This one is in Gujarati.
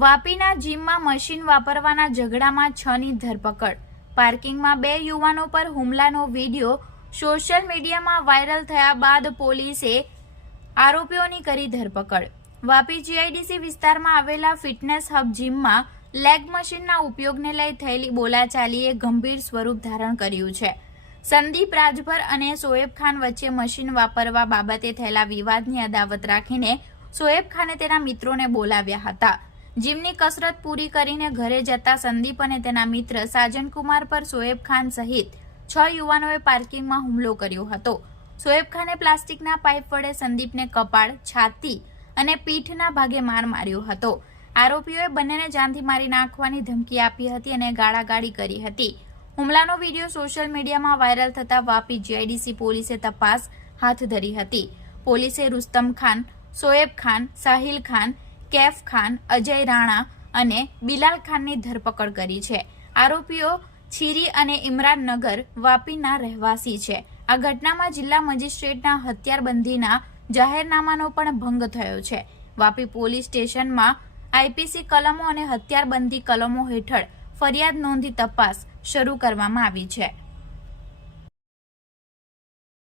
વાપીના જીમમાં મશીન વાપરવાના ઝઘડામાં 6ની ધરપકડ। પાર્કિંગમાં 2 યુવાનો પર હુમલાનો વિડીયો સોશિયલ મીડિયામાં વાયરલ થયા બાદ પોલીસે આરોપીઓની કરી ધરપકડ। વાપી જીઆઈડીસી વિસ્તારમાં આવેલા ફિટનેસ હબ જીમમાં લેગ મશીનના ઉપયોગને લઈ થયેલી બોલાચાલીએ ગંભીર સ્વરૂપ ધારણ કર્યું છે। સંદીપ રાજભર અને શોએબ ખાન વચ્ચે મશીન વાપરવા બાબતે થયેલા વિવાદની અદાવત રાખીને શોએબ ખાને તેના મિત્રોને બોલાવ્યા હતા। જીમની કસરત પૂરી કરીને ઘરે જતા સંદીપ અને તેના મિત્ર સાજનકુમાર પર શોએબ ખાન સહિત 6 યુવાનોએ પાર્કિંગમાં હુમલો કર્યો હતો। શોએબ ખાને પ્લાસ્ટિકના પાઇપ વડે સંદીપને કપાળ, છાતી અને પીઠના ભાગે માર માર્યો હતો। આરોપીઓએ બંનેને જાનથી મારી નાખવાની ધમકી આપી હતી અને ગાળાગાળી કરી હતી। હુમલાનો વિડીયો સોશિયલ મીડિયામાં વાયરલ થતા વાપી જીઆઈડીસી પોલીસે તપાસ હાથ ધરી હતી। પોલીસે રુસ્તમ ખાન, શોએબ ખાન, સાહિલ ખાન, કેફ ખાન, અજય રાણા અને બિલાલ ખાનની ધરપકડ કરી છે। આરોપીઓ છીરી અને ઇમરાનનગર વાપીના રહેવાસી છે। આ ઘટનામાં જિલ્લા મેજિસ્ટ્રેટના હથિયારબંધીના જાહેરનામાનો પણ ભંગ થયો છે। વાપી પોલીસ સ્ટેશનમાં આઈપીસી કલમો અને હથિયારબંધી કલમો હેઠળ ફરિયાદ નોંધી તપાસ શરૂ કરવામાં આવી છે।